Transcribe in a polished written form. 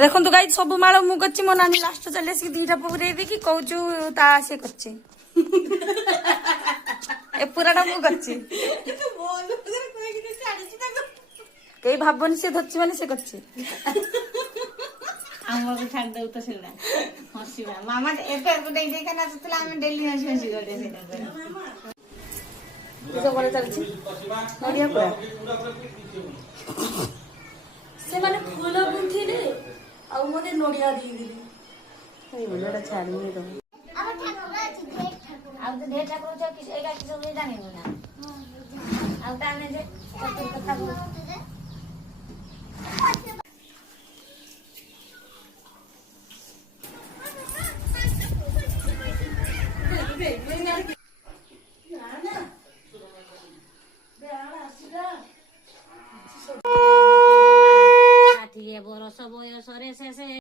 ଦେଖନ୍ତୁ ଗାଈ ସବୁ ମାଳ ମୁଁ କରିଛି। ମୋ ନାନୀ ଲାଷ୍ଟ ଚାଲି ଆସିକି ଦିଟା ପୁରେଇ ଦେଇକି କହୁଛୁ ତା ସେ କରିଛି। ଏ ପୁରାଟା ମୁଁ କରିଛି। କେହି ଭାବନି ସେ ଧରିଛି ମାନେ ସେ କରିଛି। ଆମକୁ ଛାଡି ଦଉ ତ ସେଗୁଡା ହସିବା ମାମା ଏବେ ଦେଇକା ନାଚୁଥିଲା ଆମେ ଡେଲି ହସି ହସି ଗଲେ ସେଇଟା ସବୁବେଳେ ଚାଲିଛି ନଡ଼ିଆ ପୁରା। ସେମାନେ ଫୁଲ ଗୁନ୍ଥିଲେ ଆଉ ମତେ ନଡ଼ିଆ ଦେଇଦେଲେ। ଏଇ ଭଲଟା ଛାଡୁନି ତ। ଆଉ ତ ଢେର ଠାକୁର ଏଇଟା କି ସବୁ ଜାଣିନୁ ନା ଆଉ ତାହେଲେ ଯେ କଥା ଷାଠିଏ ବରଷ ବୟସରେ ସେ